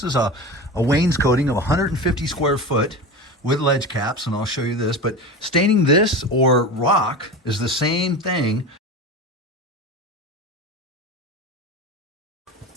this is a wainscoting of 150 square foot with ledge caps, and I'll show you this, but staining this or rock is the same thing.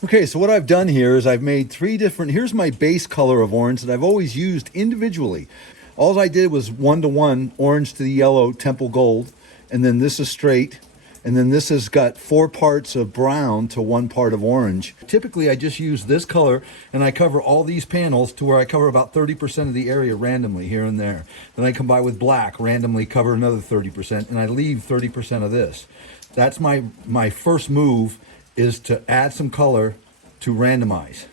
Okay, so what I've done here is I've made three different, here's my base color of orange that I've always used individually. All I did was 1-to-1 orange to the yellow temple gold, and then this is straight, and then this has got 4 parts of brown to 1 part of orange. Typically I just use this color and I cover all these panels to where I cover about 30% of the area randomly here and there. Then I come by with black, randomly cover another 30%, and I leave 30% of this. That's my first move, is to add some color to randomize.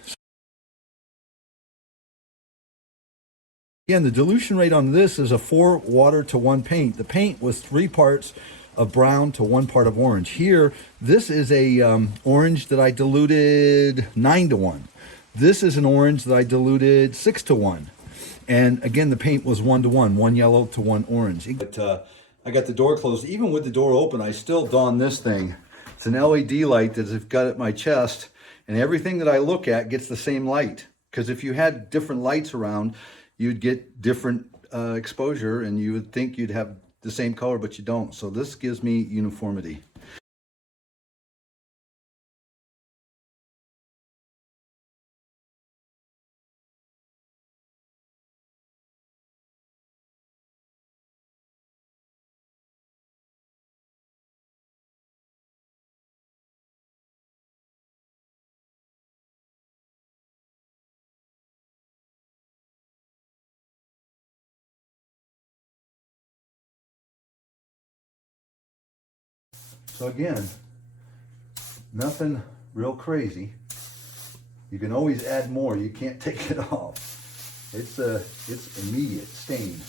Again, the dilution rate on this is a 4 water to 1 paint. The paint was 3 parts of brown to 1 part of orange. Here, this is a orange that I diluted 9-to-1. This is an orange that I diluted 6-to-1. And again, the paint was 1-to-1, 1 yellow to 1 orange. But I got the door closed. Even with the door open, I still don this thing. It's an LED light that I've got at my chest, and everything that I look at gets the same light. Because if you had different lights around, you'd get different exposure, and you would think you'd have the same color, but you don't. So this gives me uniformity. So again, nothing real crazy. You can always add more. You can't take it off. It's immediate stain.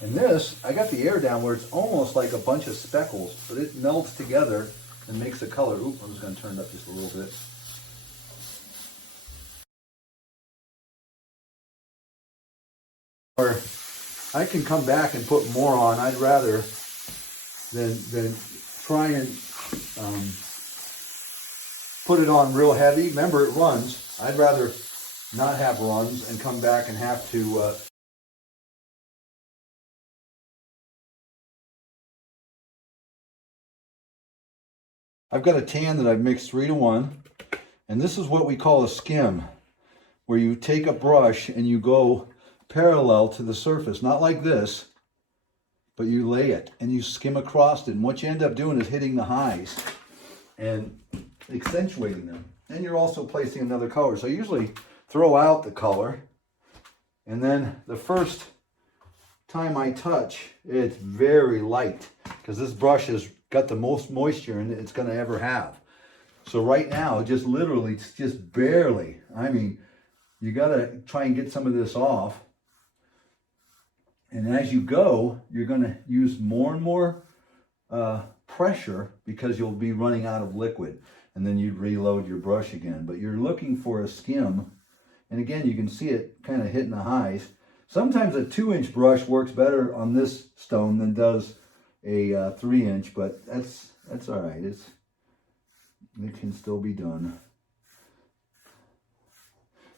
And this, I got the air down where it's almost like a bunch of speckles, but it melts together and makes a color. Oop, I'm just going to turn it up just a little bit. Or I can come back and put more on. I'd rather than try and put it on real heavy. Remember, it runs. I'd rather not have runs and come back and have to I've got a tan that I've mixed 3-to-1, and this is what we call a skim, where you take a brush and you go parallel to the surface, not like this, but you lay it and you skim across it, and what you end up doing is hitting the highs and accentuating them. And you're also placing another color. So I usually throw out the color, and then the first time I touch, it's very light, because this brush has got the most moisture in it it's going to ever have. So right now, just literally, it's just barely. I mean, you got to try and get some of this off. And as you go, you're going to use more and more pressure, because you'll be running out of liquid. And then you'd reload your brush again. But you're looking for a skim. And again, you can see it kind of hitting the highs. Sometimes a 2-inch brush works better on this stone than does a 3-inch, but that's all right. It can still be done.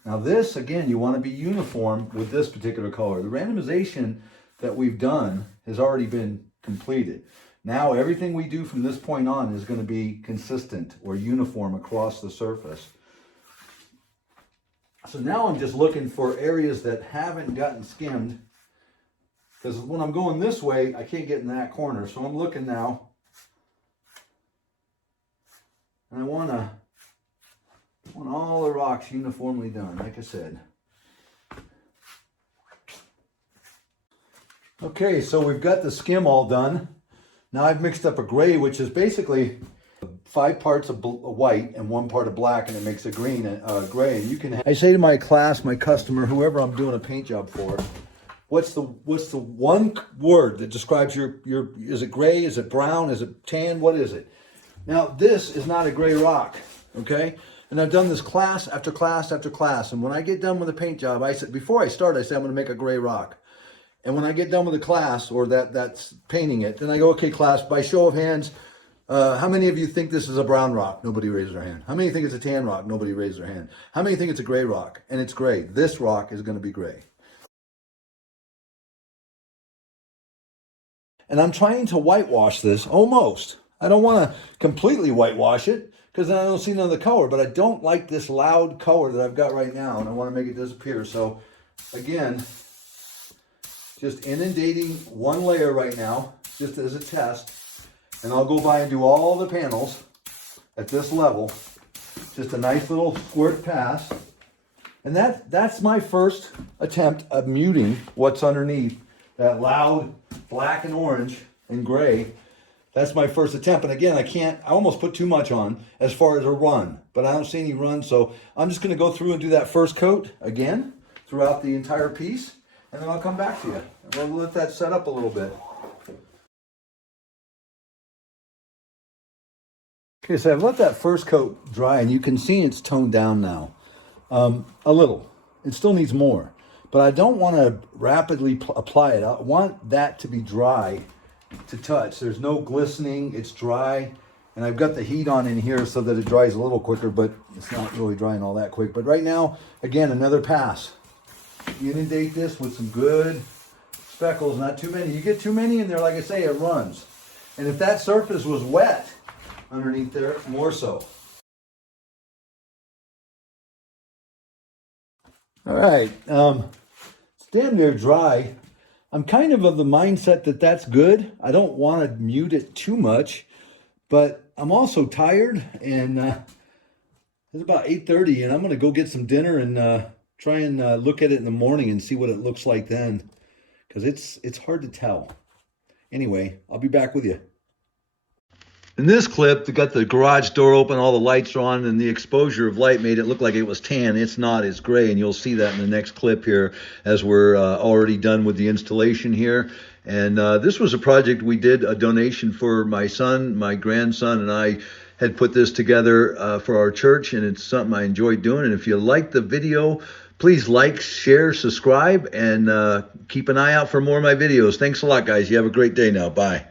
Now this, again, you want to be uniform with this particular color. The randomization that we've done has already been completed. Now everything we do from this point on is going to be consistent or uniform across the surface. So now I'm just looking for areas that haven't gotten skimmed, because when I'm going this way, I can't get in that corner. So I'm looking now, and I want all the rocks uniformly done, like I said. Okay, so we've got the skim all done. Now I've mixed up a gray, which is basically 5 parts of white and 1 part of black, and it makes a green and gray. And you can. I say to my class, my customer, whoever I'm doing a paint job for, what's the one word that describes your? Is it gray? Is it brown? Is it tan? What is it? Now this is not a gray rock, okay? And I've done this class after class after class. And when I get done with a paint job, I said, before I start, I say I'm going to make a gray rock. And when I get done with the class, or that's painting it, then I go, okay, class, by show of hands, How many of you think this is a brown rock? Nobody raised their hand. How many think it's a tan rock? Nobody raised their hand. How many think it's a gray rock? And it's gray. This rock is going to be gray. And I'm trying to whitewash this almost. I don't want to completely whitewash it because then I don't see none of the color, but I don't like this loud color that I've got right now, and I want to make it disappear. So again, just inundating one layer right now, just as a test, and I'll go by and do all the panels at this level. Just a nice little squirt pass. And that's my first attempt at muting what's underneath that loud black and orange and gray. That's my first attempt. And again, I almost put too much on as far as a run, but I don't see any run. So I'm just gonna go through and do that first coat again throughout the entire piece. And then I'll come back to you. And we'll let that set up a little bit. Okay, so I've let that first coat dry and you can see it's toned down now. A little. It still needs more. But I don't want to rapidly apply it. I want that to be dry to touch. There's no glistening, it's dry. And I've got the heat on in here so that it dries a little quicker, but it's not really drying all that quick. But right now, again, another pass. You inundate this with some good speckles, not too many. You get too many in there, like I say, it runs. And if that surface was wet underneath there, more so. All right, it's damn near dry. I'm kind of the mindset that that's good. I don't want to mute it too much, but I'm also tired, and it's about 8:30, and I'm going to go get some dinner and try and look at it in the morning and see what it looks like then, because it's hard to tell. Anyway, I'll be back with you. In this clip, they got the garage door open, all the lights are on, and the exposure of light made it look like it was tan. It's not, it's gray, and you'll see that in the next clip here as we're already done with the installation here. And this was a project we did, a donation for my son, my grandson, and I had put this together for our church, and it's something I enjoyed doing. And if you like the video, please like, share, subscribe, and keep an eye out for more of my videos. Thanks a lot, guys. You have a great day now. Bye.